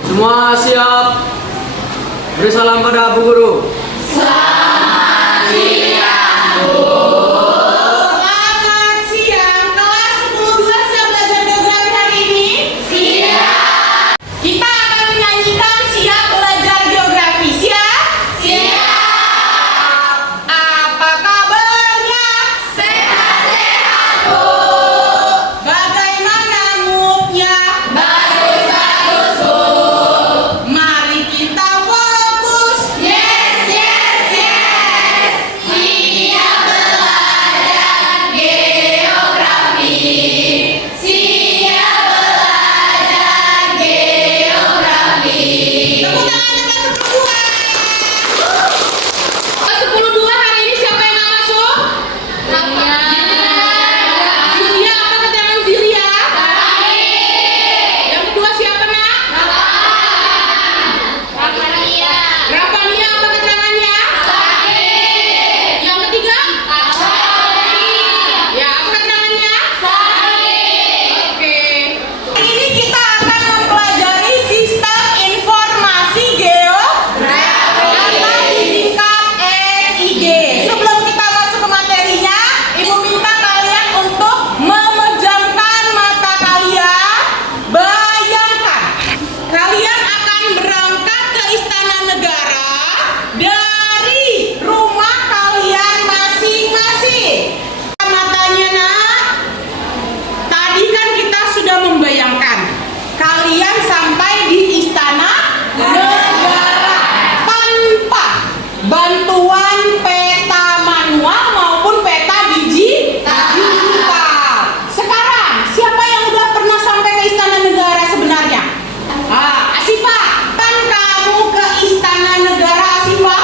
Semua siap? Beri salam pada Bu Guru. Selamat siang, Bu. Selamat siang. Kelas 10-12 siap belajar geografi hari ini? Siap. Kita akan menyanyikan siap belajar geografi. Siap? Siap. Apa kabarnya? Sehat-sehat, Bu. Bagaimana moodnya? Bagus-bagus, Bu. Mari kita fokus. Yes, yes, yes. Siap belajar geografi. Siap belajar geografi. Tepuk tangan untuk kelas 10-2. Kelas 10-2 hari ini siapa yang nggak masuk? Zilia, apa keterangan Zilia? Yang kedua siapa, Nak? Rafania, apa keterangannya? Yang ketiga? Ya, apa keterangannya? Oke. Hari ini kita akan mempelajari sistem informasi geografi atau disingkat SIG. Sebelum kita masuk ke materinya, Ibu minta kalian untuk memejamkan mata kalian. Bayangkan, kalian akan berangkat ke Istana Negara dari rumah kalian masing-masing. Matanya, Nak. Tadi kan kita sudah membayangkan kalian sampai di Istana Negara tanpa bantuan peta manual maupun peta digital. Sekarang siapa yang udah pernah sampai ke Istana Negara sebenarnya? Asifa, kan kamu ke Istana Negara, Asifa?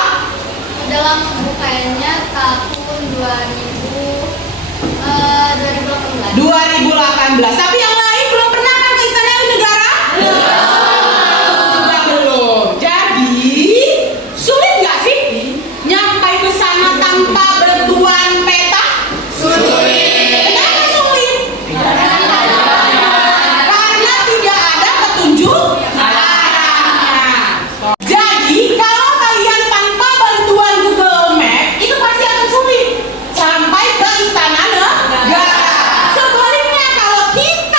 Dalam bukanya tahun 2018. Tapi yang lain belum pernah kan ke Istana Negara? Juga belum. Jadi sulit nggak sih nyampai ke sana tanpa bantuan peta? Sulit. Kenapa sulit? Karena tidak ada petunjuk arahnya. Jadi kalau kalian tanpa bantuan Google Map itu pasti akan sulit sampai ke Istana Negara. Sebaliknya kalau kita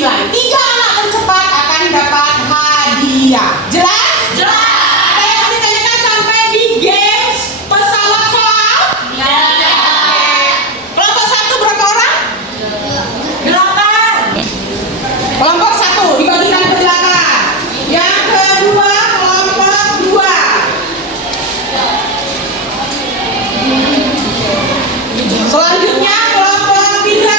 nilai. 3 anak tercepat akan dapat hadiah. Jelas? Jelas. Ada yang mau ditanyakan sampai di games pesawat soal? Ya. Kelompok 1 berapa orang? 8. Kelompok 1 dibagikan ke belakang. Yang kedua kelompok 2. Selanjutnya kelompok 3.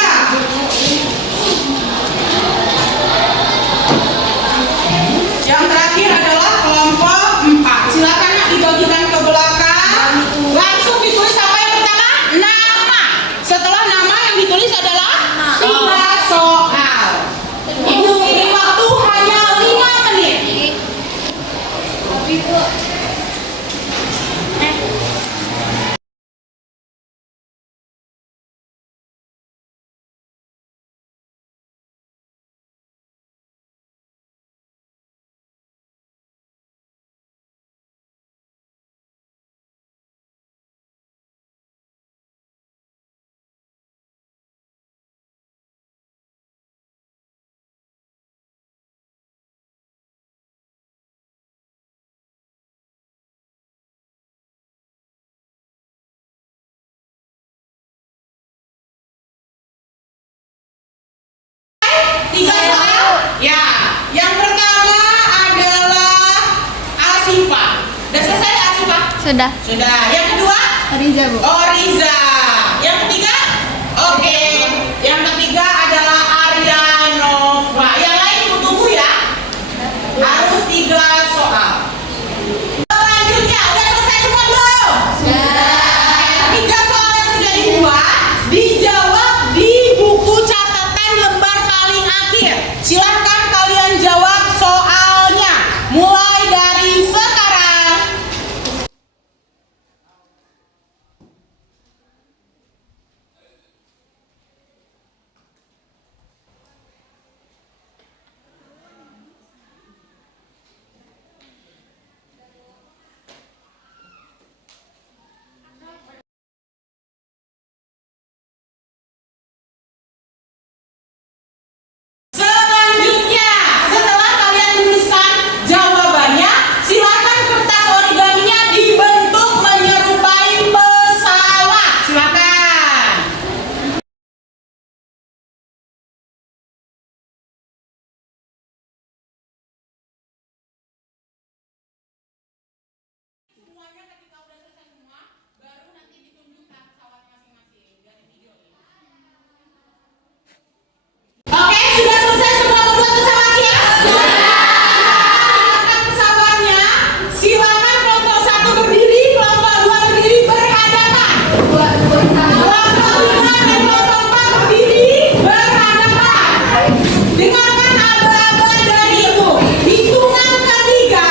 Yang terakhir adalah kelompok 4. Silakan nak dibagikan ke belakang. Langsung ditulis apa yang pertama? Nama. Setelah nama yang ditulis adalah 3 soal. Ibu ini waktu hanya 5 menit. Tapi Bu, Tiga soal. Ya, yang pertama adalah Asifa. Sudah selesai Asifa? sudah. Sudah. Yang kedua? Riza, Bu. Oh, Riza. Yang ketiga? Oke. Yang ketiga adalah Aryanova. Yang lain tunggu ya. Harus 3 soal. Selanjutnya, udah selesai semua belum? Sudah. 3 soal yang sudah dibuat dijawab di buku catatan lembar paling akhir. Silahkan kalian jawab soalnya mulai dari sekarang. Selanjutnya, setelah kalian menuliskan jawabannya, silakan kertas origaminya dibentuk menyerupai pesawat. Silakan. Semuanya ketika udah selesai semua, baru nanti ditunjukkan pesawat masing-masing dari video ini. Oke, sudah selesai semua membuat pesawatnya? Silakan pesawatnya. Silakan kelompok 1 berdiri, kelompok 2 berdiri berhadapan. Kelompok 5 dan kelompok 4 berdiri berhadapan. Dengarkan aba-aba dari ibu. Hitungan ketiga,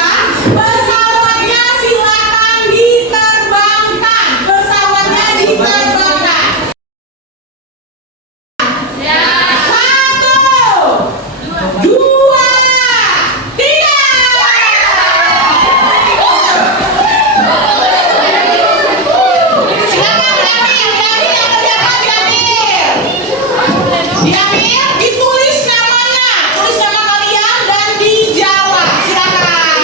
pesawatnya silakan diterbangkan. Pesawatnya diterbangkan. 1, 2, 3. Silakan diambil, ditulis namanya, tulis nama kalian dan dijawab. Silakan.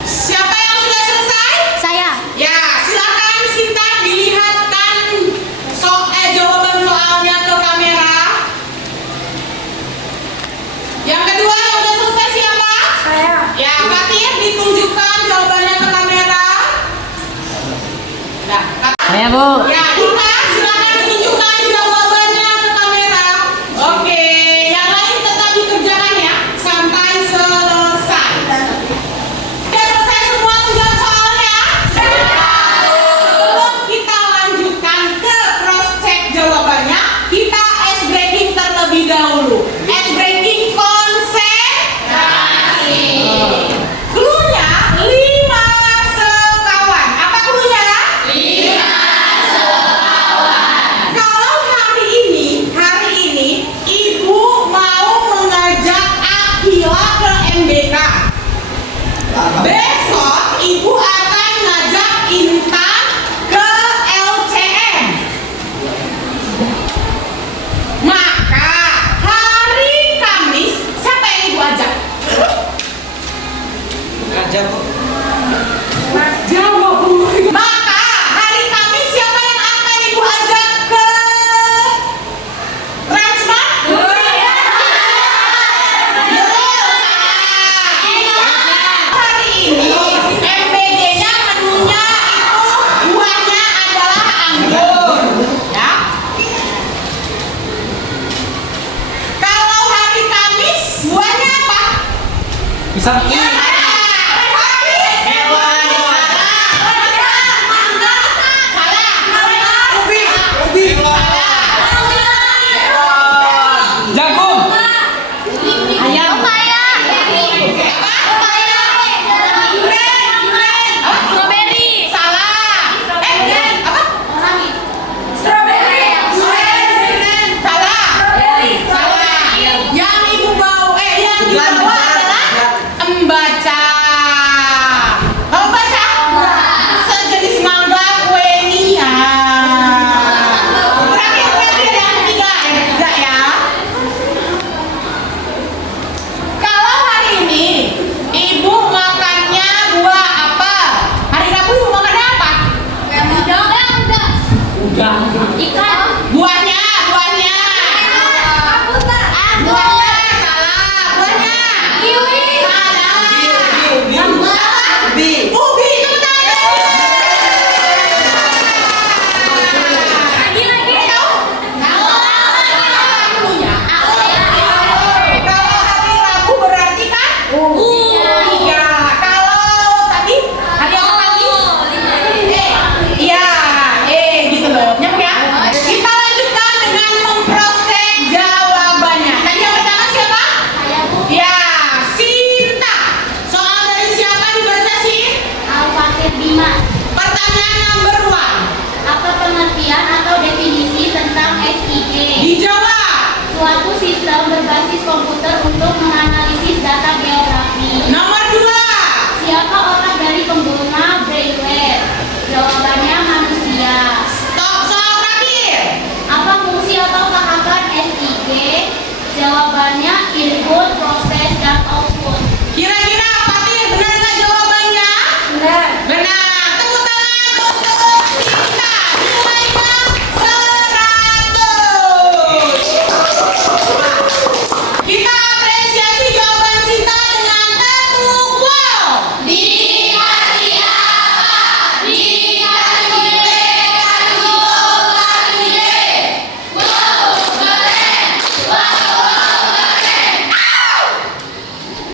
Siapa yang sudah selesai? Saya. Ya, silakan Sinta dilihatkan jawaban soalnya ke kamera. Yang kedua yang udah selesai siapa? Saya. Ya, Fatir ditunjukkan jawabannya ke kamera. Nah, Saya, Bu. ya, Dita silakan ditunjukkan jawabannya ke kamera. Oke, yang lain tetap dikerjakan ya sampai selesai. Sudah selesai semua tugas soalnya? Sebelum kita lanjutkan ke cross check jawabannya, kita ice breaking terlebih dahulu. Ice breaking konsentrasi. Cluenya 5 sekawan. Apa cluenya? 5 sekawan. Pisang ini. Jagung. Ayam. Strawberry. Salah. Apa? Strawberry. Salah. Salah. Yang ibu bawa, yang dibawa adalah embaca. Kamu baca? Sejenis mangga kuenia. Terakhir yang ketiga ya. Kalau hari ini ibu makannya buah apa? Hari Rabu ibu makan apa? Udah. Ikan. Buahnya. Buahnya salah. Buahnya. Kiwi. Salah. Ubi. Ubi itu benar. Lagi. Kalau hari Rabu berarti kan? Iya. Kalau tadi hari apa Kamis? Iya. Gitu loh. Nyambung ya? Kita lanjutkan dengan memproses jawabannya. Tadi yang pertama siapa? Ya, Sinta. Soal dari siapa dibaca sih? Al-Fakir Dimas. Pertanyaan number 1. Apa pengertian atau definisi tentang SIG? Dijawab. Suatu sistem berbasis komputer untuk menganalisis data geografi. Nomor 2. Siapa otak dari pengguna brainwave? Jawabannya manusia. Stop soal terakhir. Apa fungsi atau tahapan SIG? Jawabannya input, proses, dan output. Kira-kira Fatir benar nggak jawabannya? Benar. Benar. Tepuk tangan untuk Sinta. Nilainya 100. Kita apresiasi jawaban Sinta dengan tepuk wow. Dikasih apa? Dikasih B, kasih O, kasih D. Wow, keren. Wow, keren.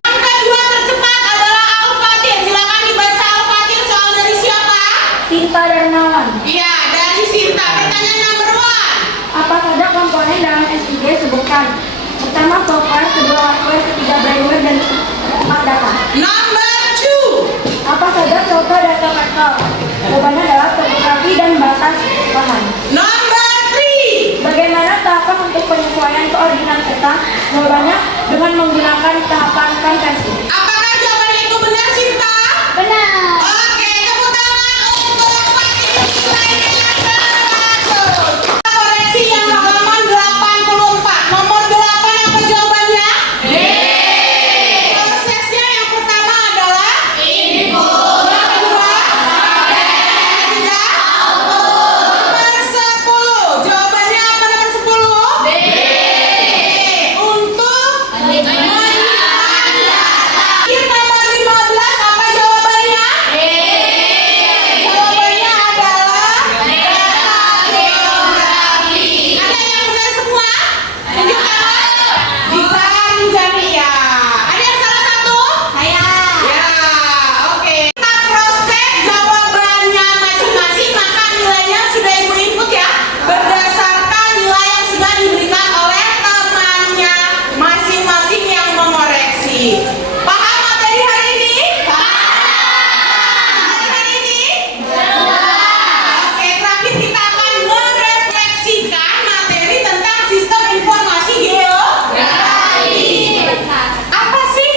Yang kedua tercepat adalah Al-Fatir. Silakan dibaca Al-Fatir. Soal dari siapa? Sinta Darmawan. Iya, dari Sinta. Pertanyaan nomor 1. Apa saja komponen dalam SIG sebutkan? Pertama software, kedua hardware, ketiga brainwave, dan keempat data. Number 2. Apa saja contoh data vektor? Jawabannya adalah topografi dan batas lahan. Number 3. Bagaimana tahapan untuk penyesuaian koordinat peta? Jawabannya dengan menggunakan tahapan konversi. Apakah jawaban itu benar, Sinta? Benar. Oke, tepuk tangan untuk Fatir. Nilainya 100. Koreksi yang halaman 84. Nomor 8 apa jawabannya? D. Prosesnya yang pertama adalah input. Yang kedua proses. Yang ketiga output. Nomor 10. Jawabannya apa nomor 10? D. Untuk menyimpan data. Nomor 15 apa jawabannya? D. Jawabannya adalah data geografi. Ada yang benar semua? Tunjuk tangan. Bukan Jamia. Ada yang salah satu? Saya. Ya, oke. Kita proses jawabannya masing-masing, maka nilainya sudah ibu input ya, berdasarkan nilai yang sudah diberikan oleh temannya masing-masing yang mengoreksi. Paham materi hari ini? Materi hari ini? Oke, terakhir kita akan merefleksikan materi tentang sistem informasi geografi. Apa sih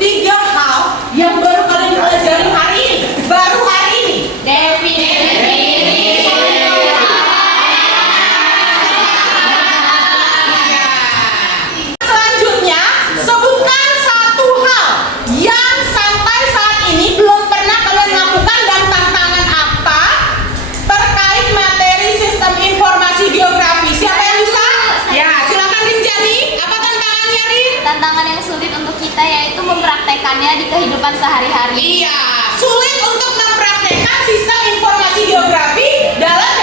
3 hal yang baru kalian pelajari hari ini? Baru hari ini? Selanjutnya, sebutkan satu hal yang sampai saat ini belum pernah kalian lakukan dan tantangan apa terkait materi sistem informasi geografi. Siapa yang bisa? Ya, silakan Rinjani. Apa tantangannya, Rin? Tantangan yang sulit untuk kita yaitu mempraktekannya di kehidupan sehari-hari. Iya, sulit untuk mempraktekkan sistem informasi geografi dalam